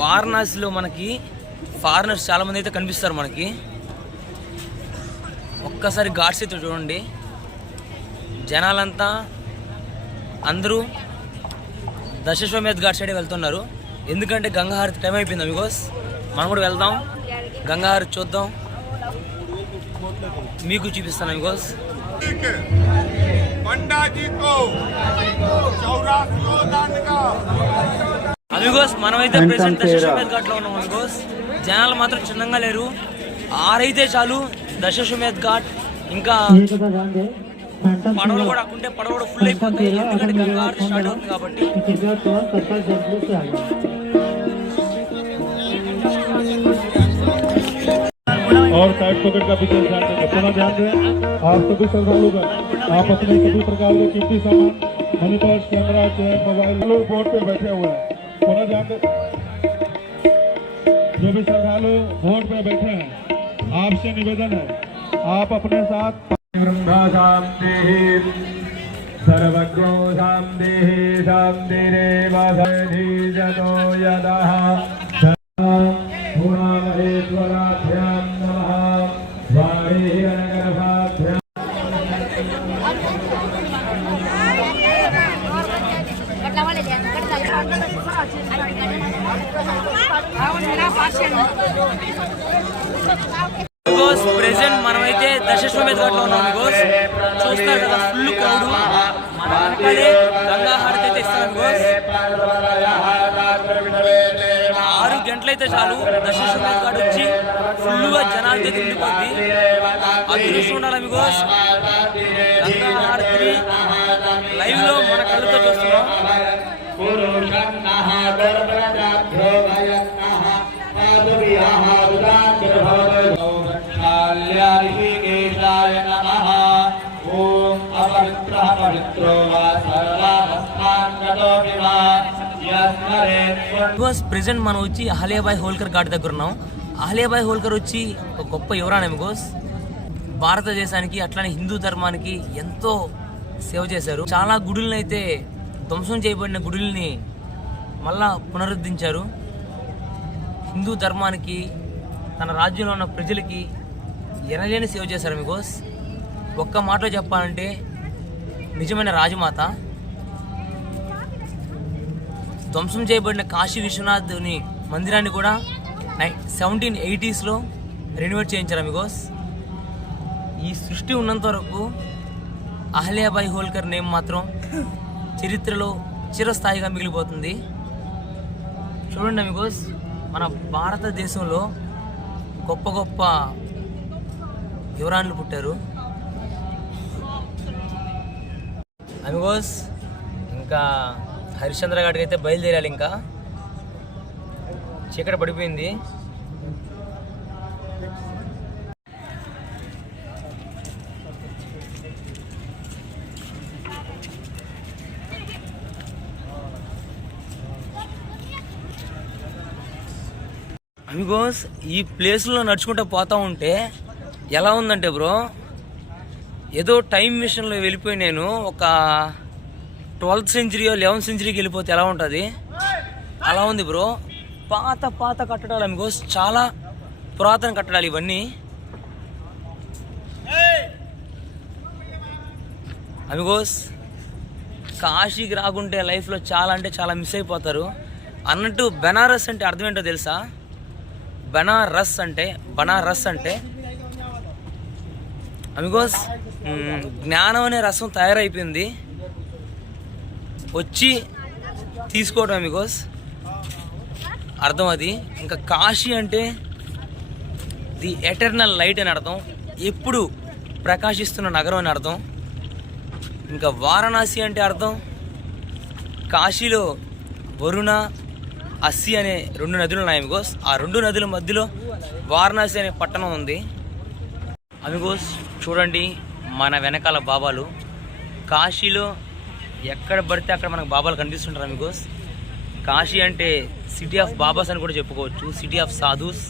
వారణాసిలో మనకి ఫారినర్స్ చాలా మంది అయితే కనిపిస్తారు మనకి. ఒక్కసారి ఘాట్స్ అయితే చూడండి, జనాలంతా అందరూ దశాశ్వమేధ్ ఘాట్ సైడ్ వెళ్తున్నారు. ఎందుకంటే గంగాహారతి టైం అయిపోయింది అమిగోస్. మనం కూడా వెళ్దాం, గంగాహారతి చూద్దాం, మీకు చూపిస్తాను అమిగోస్. అమిగోస్ మనమైతే ప్రెసెంట్ దశాశ్వమేధ్ ఘాట్ లో ఉన్నాం అమిగోస్. జనాలు మాత్రం చిన్నగా లేరు, ఆరైతే చాలు దశాశ్వమేధ్ ఘాట్. ఇంకా పడవలు కూడా అక్కుంటే పడవ కూడా ఫుల్ అయిపోతాయి, ఎందుకంటే గంగా హారతి స్టార్ట్ అవుతుంది కాబట్టి. और साइड पॉकेट का विशेष ध्यान देंगे। पुनः ध्यान दें, आप सभी श्रद्धालु आप अपने सभी प्रकार के कीमती सामान money purse, camera, chain, mobile लोग बोर्ड पे बैठे हुए हैं। पुनः ध्यान दें, जो भी श्रद्धालु बोर्ड पे बैठे हैं, आपसे निवेदन है आप अपने साथ सर्वज्ञो शांतिः शांतिरेव जनो यदः भुवनेश्वराभ्यां नमः वाणीहिरण्यगर्भाभ्यां ప్రెసెంట్ మనమైతే దశాశ్వమేధ్ ఘాట్ లో ఉన్నాం అమిగోస్. చూస్తారు కదా ఫుల్ క్రౌడ్. గంగా హారతి అయితే ఇస్తాం అమిగోస్. 6 గంటలైతే చాలు దశాశ్వమేధ్ ఘాట్ వచ్చి ఫుల్ గా జనాలతో తిండిపోద్ది. అదృష్టం ఉండాలి అమిగోస్. గంగా హారతి లైవ్ లో మన కళ్ళతో చూస్తున్నాం. ప్రెసెంట్ మనం వచ్చి అహల్యాబాయి హోల్కర్ ఘాట్ దగ్గర ఉన్నాం. అహల్యాబాయి హోల్కర్ వచ్చి ఒక గొప్ప యువరాణి అమిగోస్. భారతదేశానికి అట్లానే హిందూ ధర్మానికి ఎంతో సేవ చేశారు. చాలా గుడులను అయితే ధ్వంసం చేయబడిన గుడుల్ని మళ్ళా పునరుద్ధరించారు. హిందూ ధర్మానికి, తన రాజ్యంలో ఉన్న ప్రజలకి ఎనలేని సేవ చేశారు అమిగోస్. ఒక్క మాటలో చెప్పాలంటే నిజమైన రాజమాత. ధ్వంసం చేయబడిన కాశీ విశ్వనాథుని మందిరాన్ని కూడా 1780s రెనోవేట్ చేయించారు అమిగోస్. ఈ సృష్టి ఉన్నంత వరకు అహల్యాబాయి హోల్కర్ నేమ్ మాత్రం చరిత్రలో చిరస్థాయిగా మిగిలిపోతుంది. చూడండి అమిగోస్, మన భారతదేశంలో గొప్ప గొప్ప యువరాణులు పుట్టారు అమిగోస్. ఇంకా హరిశ్చంద్ర ఘాట్కి అయితే బయలుదేరాలి. ఇంకా చీకటి పడిపోయింది. అమిగోస్ ఈ ప్లేస్లో నడుచుకుంటూ పోతా ఉంటే ఎలా ఉందంటే బ్రో, ఏదో టైం మిషన్లో వెళ్ళిపోయి నేను ఒక 12th సెంచరీయో 11th సెంచరీకి వెళ్ళిపోతే ఎలా ఉంటుంది అలా ఉంది బ్రో. పాత పాత కట్టడాలు అమిగోస్, చాలా పురాతన కట్టడాలు ఇవన్నీ అమిగోస్. కాశీకి రాకుంటే లైఫ్లో చాలా అంటే చాలా మిస్ అయిపోతారు అన్నట్టు. బెనారస్ అంటే అర్థం ఏంటో తెలుసా? బనారస్ అంటే అమిగోస్ జ్ఞానం అనే రసం తయారైపోయింది, వచ్చి తీసుకోవడం అమిగోస్, అర్థం అది. ఇంకా కాశీ అంటే ది ఎటర్నల్ లైట్ అని అర్థం, ఎప్పుడు ప్రకాశిస్తున్న నగరం అని అర్థం. ఇంకా వారణాసి అంటే అర్థం కాశీలో వరుణ, అస్సి అనే 2 నదులు ఉన్నాయి అమిగోస్. ఆ 2 నదుల మధ్యలో వారణాసి అనే పట్టణం ఉంది అమిగోస్. చూడండి మన వెనకాల బాబాలు. కాశీలో ఎక్కడ పడితే అక్కడ మనకు బాబాలు కనిపిస్తుంటారు అమిగోస్. కాశీ అంటే సిటీ ఆఫ్ బాబాస్ అని కూడా చెప్పుకోవచ్చు, సిటీ ఆఫ్ సాధుస్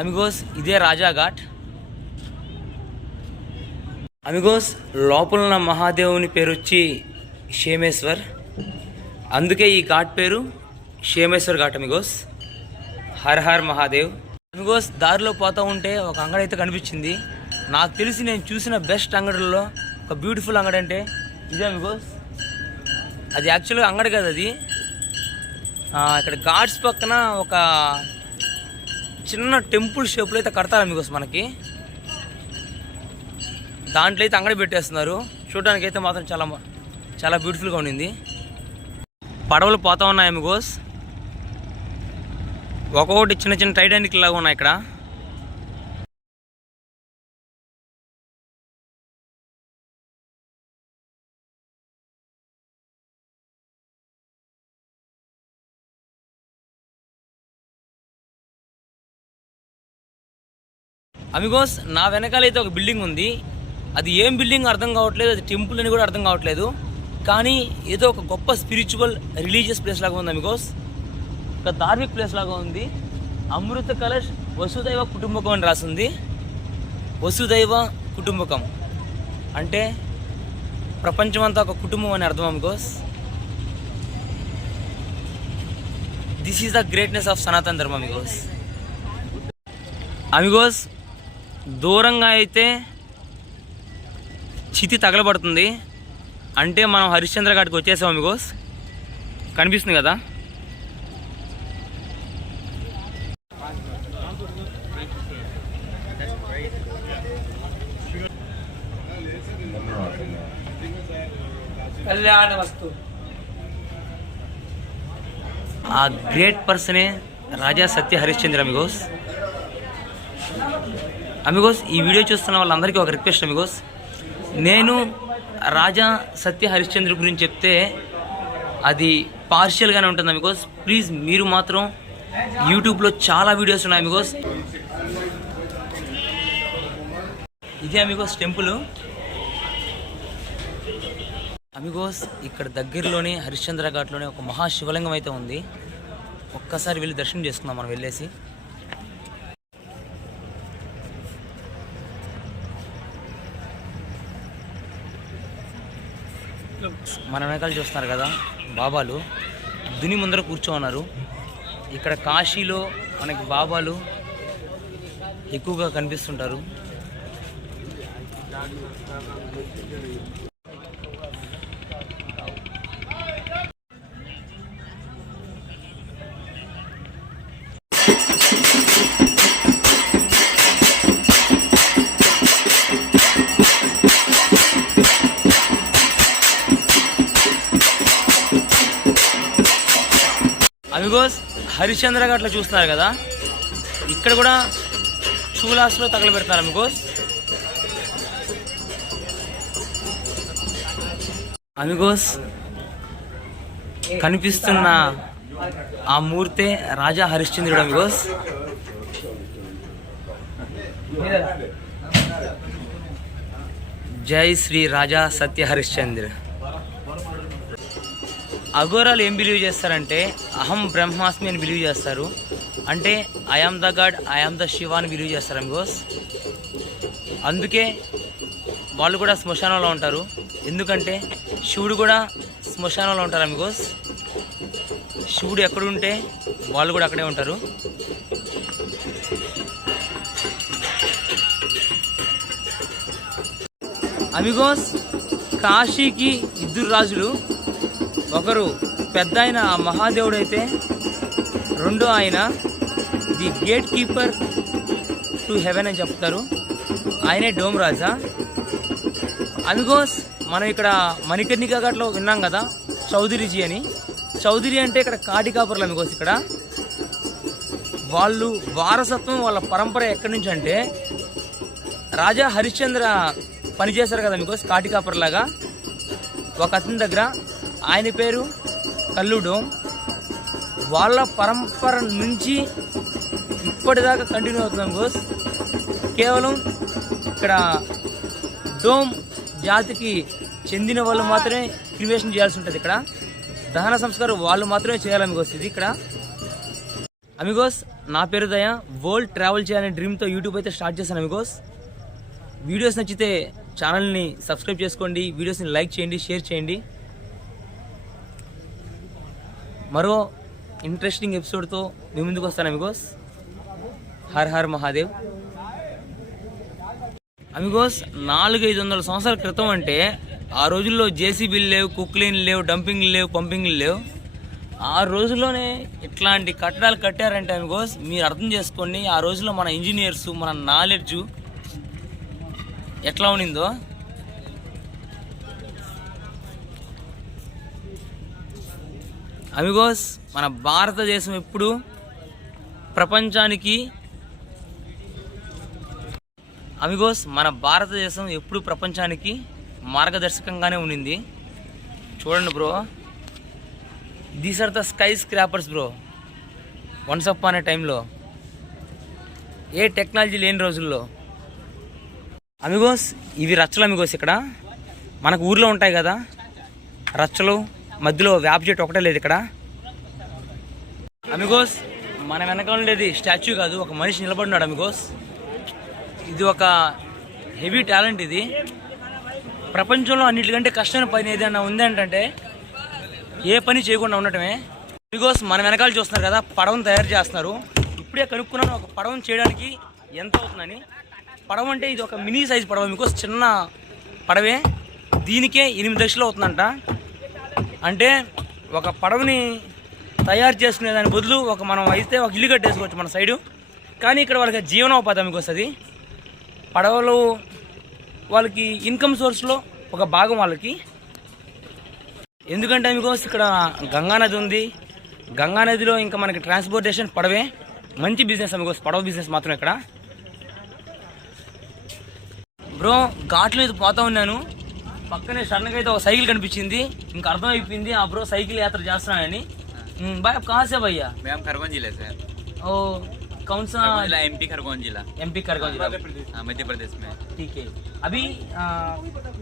అమిగోస్. ఇదే రాజా ఘాట్ అమిగోస్. లోపల ఉన్న మహాదేవుని పేరు వచ్చి షేమేశ్వర్, అందుకే ఈ ఘాట్ పేరు షేమేశ్వర్ ఘాట్ అమిగోస్. హర్ హర్ మహాదేవ్ అమిగోస్. దారిలో పోతూ ఉంటే ఒక అంగడి అయితే కనిపించింది. నాకు తెలిసి నేను చూసిన బెస్ట్ అంగడిలో ఒక బ్యూటిఫుల్ అంగడి అంటే ఇదే అమిగోస్. అది యాక్చువల్గా అంగడి కాదు, అది ఇక్కడ ఘాట్స్ పక్కన ఒక చిన్న టెంపుల్ షేప్లో అయితే కడతారు అమిగోస్ మనకి. దాంట్లో అయితే అంగడి పెట్టేస్తున్నారు. చూడడానికి అయితే మాత్రం చాలా చాలా బ్యూటిఫుల్గా ఉండింది. పడవలు పోతా ఉన్నాయి అమిగోస్. ఒక్కొక్కటి చిన్న చిన్న టైటానిక్ లాగా ఉన్నాయి ఇక్కడ. అమిగోస్ నా వెనకాలైతే ఒక బిల్డింగ్ ఉంది. అది ఏం బిల్డింగ్ అర్థం కావట్లేదు, అది టెంపుల్ అని కూడా అర్థం కావట్లేదు. కానీ ఏదో ఒక గొప్ప స్పిరిచువల్ రిలీజియస్ ప్లేస్ లాగా ఉంది అమిగోస్. ఒక ధార్మిక్ ప్లేస్ లాగా ఉంది. అమృత కలశ్ వసుదైవ కుటుంబకం అని రాసింది. వసుదైవ కుటుంబకం అంటే ప్రపంచమంతా ఒక కుటుంబం అని అర్థం Amigos. This is the greatness of సనాతన ధర్మం అమిగోస్. అమిగోస్ దూరంగా అయితే చితి తగలబడుతుంది అంటే మనం హరిశ్చంద్ర ఘాట్కి వచ్చేసాం అమిగోస్. కనిపిస్తుంది కదా. ఆ గ్రేట్ పర్సనే రాజా సత్య హరిశ్చంద్ర అమిగోస్. అమిగోస్ ఈ వీడియో చూస్తున్న వాళ్ళందరికీ ఒక రిక్వెస్ట్ అమిగోస్. నేను రాజా సత్య హరిశ్చంద్ర గురించి చెప్తే అది పార్షియల్గానే ఉంటుంది అమిగోస్. ప్లీజ్ మీరు మాత్రం యూట్యూబ్లో చాలా వీడియోస్ ఉన్నాయి అమిగోస్. ఇదే అమిగోస్ టెంపుల్. అమిగోస్ ఇక్కడ దగ్గరలోనే హరిశ్చంద్ర ఘాట్లోనే ఒక మహాశివలింగం అయితే ఉంది. ఒక్కసారి వెళ్ళి దర్శనం చేసుకుందాం మనం వెళ్ళేసి. మన వెనకాల చూస్తున్నారు కదా బాబాలు దుని ముందర కూర్చోన్నారు. ఇక్కడ కాశీలో మనకి బాబాలు ఎక్కువగా కనిపిస్తుంటారు. అమిగోస్ హరిశ్చంద్ర ఘాట్లో చూస్తున్నారు కదా, ఇక్కడ కూడా చూలాస్లో తగలబెడతారు అమిగోస్. అమిగోస్ కనిపిస్తున్న ఆ మూర్తే రాజా హరిశ్చంద్రుడు అమిగోస్. జై శ్రీ రాజా సత్య హరిశ్చంద్ర. అఘోరాలు ఏం బిలీవ్ చేస్తారంటే అహం బ్రహ్మాస్మి అని బిలీవ్ చేస్తారు. అంటే I am the God, I am the Shiva అని బిలీవ్ చేస్తారు అమిగోస్. అందుకే వాళ్ళు కూడా శ్మశానంలో ఉంటారు. ఎందుకంటే శివుడు కూడా శ్మశానంలో ఉంటారు అమిగోస్. శివుడు ఎక్కడుంటే వాళ్ళు కూడా అక్కడే ఉంటారు. అమిగోస్ కాశీకి ఇద్దరు రాజులు, ఒకరు పెద్ద ఆయన మహాదేవుడు అయితే రెండో ఆయన the gate keeper to heaven అని చెప్తారు. ఆయనే డోమ్ రాజా. అమిగోస్ మనం ఇక్కడ మణికర్ణికా ఘాట్లో విన్నాం కదా చౌదరిజీ అని. చౌదరి అంటే ఇక్కడ కాటి కాపర్లు అమిగోస్. ఇక్కడ వాళ్ళు వారసత్వం, వాళ్ళ పరంపర ఎక్కడి నుంచి అంటే రాజా హరిశ్చంద్ర పనిచేశారు కదా అమిగోస్ కాటి కాపర్లాగా ఒక అతని దగ్గర. ఆయన పేరు కల్లు డోమ్. వాళ్ళ పరంపర నుంచి ఇప్పటిదాకా కంటిన్యూ అవుతుంది అమిగోస్. కేవలం ఇక్కడ డోమ్ జాతికి చెందిన వాళ్ళు మాత్రమే క్రిమేషన్ చేయాల్సి ఉంటుంది. ఇక్కడ దహన సంస్కారం వాళ్ళు మాత్రమే చేయాలి అమిగోస్. ఇది ఇక్కడ అమిగోస్. నా పేరు దయ. వరల్డ్ ట్రావెల్ చేయాలనే డ్రీమ్తో యూట్యూబ్ అయితే స్టార్ట్ చేశాను అమిగోస్. వీడియోస్ నచ్చితే ఛానల్ని సబ్స్క్రైబ్ చేసుకోండి, వీడియోస్ని లైక్ చేయండి, షేర్ చేయండి. మరో ఇంట్రెస్టింగ్ ఎపిసోడ్తో మీ ముందుకు వస్తాను అమిగోస్. హర్ హర్ మహాదేవ్. అమిగోస్ 400-500 సంవత్సరాల క్రితం అంటే ఆ రోజుల్లో జేసీబీలు లేవు, కుక్లీన్లు లేవు, డంపింగ్లు లేవు, పంపింగ్లు లేవు. ఆ రోజుల్లోనే ఇట్లాంటి కట్టడాలు కట్టారంటే అమిగోస్ మీరు అర్థం చేసుకోండి ఆ రోజుల్లో మన ఇంజనీర్స్, మన నాలెడ్జ్ ఎట్లా ఉండిందో. అమిగోస్ మన భారతదేశం ఎప్పుడు ప్రపంచానికి మార్గదర్శకంగానే ఉండింది. చూడండి bro, these are the skyscrapers bro. Once up అనే టైంలో ఏ టెక్నాలజీ లేని రోజుల్లో అమిగోస్ ఇవి రచ్చలు అమిగోస్. ఇక్కడ మనకు ఊర్లో ఉంటాయి కదా రచ్చలు, మధ్యలో వేప చెట్టు ఒకటే లేదు ఇక్కడ అమిగోస్. మన వెనకాల ఉండేది స్టాచ్యూ కాదు, ఒక మనిషి నిలబడినాడు అమిగోస్. ఇది ఒక హెవీ టాలెంట్. ఇది ప్రపంచంలో అన్నిటికంటే కష్టమైన పని ఏదైనా ఉంది అంటే ఏ పని చేయకుండా ఉండటమే. అమిగోస్ మన వెనకాల చూస్తున్నారు కదా పడవను తయారు చేస్తున్నారు. ఇప్పుడే కనుక్కున్నాను ఒక పడవను చేయడానికి ఎంత అవుతుందని. పడవ అంటే ఇది ఒక మినీ సైజ్ పడవ అమిగోస్, చిన్న పడవే. దీనికే 8 లక్షలు అవుతుందంట. అంటే ఒక పడవని తయారు చేసుకునే దాని బదులు మనం అయితే ఒక ఇల్లు కట్టేసుకోవచ్చు మన సైడు. కానీ ఇక్కడ వాళ్ళకి జీవనోపాధి అమిగోస్. అది పడవలు వాళ్ళకి ఇన్కమ్ సోర్స్లో ఒక భాగం వాళ్ళకి. ఎందుకంటే అమిగోస్ ఇక్కడ గంగానది ఉంది. గంగానదిలో ఇంకా మనకి ట్రాన్స్పోర్టేషన్ పడవే. మంచి బిజినెస్ అమిగోస్, పడవ బిజినెస్ మాత్రం ఇక్కడ. బ్రో ఘాట్ల మీద పోతా ఉన్నాను, పక్కనే సడన్గా అయితే ఒక సైకిల్ కనిపించింది. ఇంకా అర్థమైపోయింది ఆ బ్రో సైకిల్ యాత్ర చేస్తున్నానని. भाई आप कहाँ से भैया? मैं हम खरगोन जिले से हैं। ओ कौन सा जिला? एमपी खरगोन जिला। एमपी खरगोन जिला, हाँ मध्य प्रदेश में। ठीक है। अभी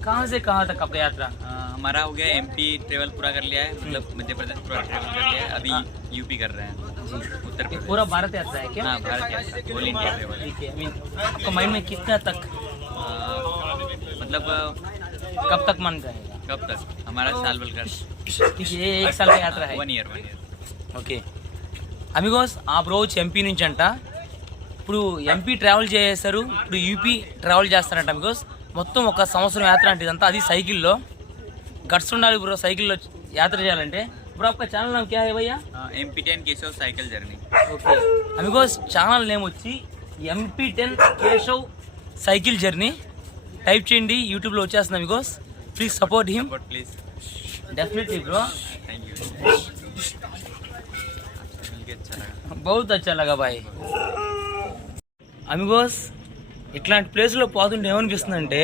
कहाँ से कहाँ तक आपका यात्रा? हमारा हो गया एमपी ट्रेवल पूरा कर लिया है, मतलब मध्य प्रदेश पूरा ट्रेवल कर लिया है। अभी यूपी कर रहे हैं, उत्तर प्रदेश। पूरा भारत यात्रा है क्या? हाँ भारत यात्रा, ऑल इंडिया ट्रेवल। ठीक है। आपका माइंड में कितना तक मतलब कब तक मन रहेगा? कब तक? हमारा साल भर का। ठीक है, 1 साल का यात्रा है। 1 ईयर। ఓకే అమిగోస్ ఆ బ్రో వచ్చి ఎంపీ నుంచి అంట. ఇప్పుడు ఎంపీ ట్రావెల్ చేశారు, ఇప్పుడు యూపీ ట్రావెల్ చేస్తారంట అమిగోస్. మొత్తం 1 సంవత్సరం యాత్ర అంటే ఇదంతా. అది సైకిల్లో గట్స్ ఉండాలి బ్రో సైకిల్లో యాత్ర చేయాలంటే. బ్రో आपका ఛానల్ नाम क्या है भैया? MP10 Keshav cycle journey. Okay Amigos channel name వచ్చి MP10 Keshav cycle journey. Type చేయండి, యూట్యూబ్లో వచ్చేస్తుంది Amigos. Please support him. Please definitely bro, thank you. बहुत अच्छा लगा भाई. అమిగోస్ ఇట్లాంటి ప్లేస్లో పోతుంటే ఏమనిపిస్తుందంటే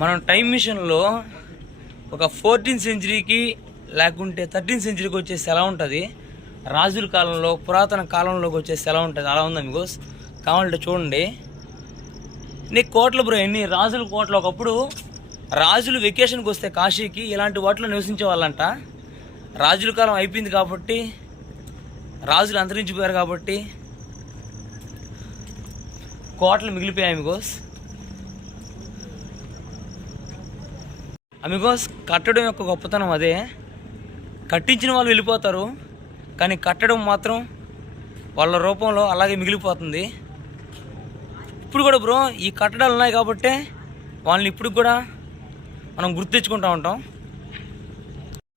మనం టైం మిషన్లో ఒక 14th సెంచరీకి లేకుంటే 13th సెంచరీకి వచ్చేసి ఎలా ఉంటుంది, రాజుల కాలంలో పురాతన కాలంలోకి వచ్చేసి ఎలా ఉంటుంది అలా ఉంది అమిగోస్. కావాలంటే చూడండి. నీకు కోట్లు బ్రో, ఎన్ని రాజుల కోట్లు. ఒకప్పుడు రాజులు వెకేషన్కి వస్తే కాశీకి ఇలాంటి వాటిలో నివసించే వాళ్ళంట. రాజుల కాలం అయిపోయింది కాబట్టి, రాజులు అంతరించిపోయారు కాబట్టి కోటలు మిగిలిపోయాయి అమిగోస్. అమిగోస్ కట్టడం యొక్క గొప్పతనం అదే. కట్టించిన వాళ్ళు వెళ్ళిపోతారు, కానీ కట్టడం మాత్రం వాళ్ళ రూపంలో అలాగే మిగిలిపోతుంది. ఇప్పుడు కూడా బ్రో ఈ కట్టడాలు ఉన్నాయి కాబట్టి వాళ్ళని ఇప్పుడు కూడా మనం గుర్తించుకుంటూ ఉంటాం.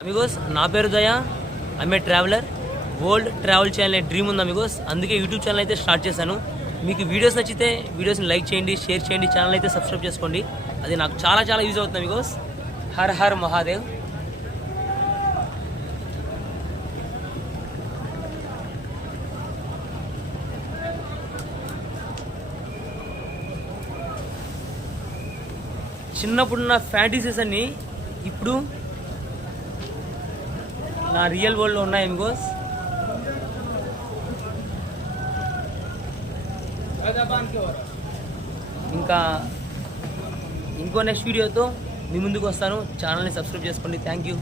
అమిగోస్ నా పేరు దయా, I'm a traveller. World travel చేయాలనే డ్రీమ్ ఉంది అమిగోస్. అందుకే యూట్యూబ్ ఛానల్ అయితే స్టార్ట్ చేశాను. మీకు వీడియోస్ నచ్చితే వీడియోస్ని లైక్ చేయండి, షేర్ చేయండి, ఛానల్ అయితే సబ్స్క్రైబ్ చేసుకోండి. అది నాకు చాలా చాలా యూజ్ అవుతుంది అమిగోస్. హర్ హర్ మహాదేవ్. చిన్నప్పుడు నా ఫ్యాంటసీస్ అన్నీ ఇప్పుడు నా రియల్ వరల్డ్లో ఉన్నాయి అమిగోస్. ఇంకా ఇంకో నెక్స్ట్ వీడియోతో మీ ముందుకు వస్తాను. ఛానల్ని సబ్స్క్రైబ్ చేసుకోండి. Thank you.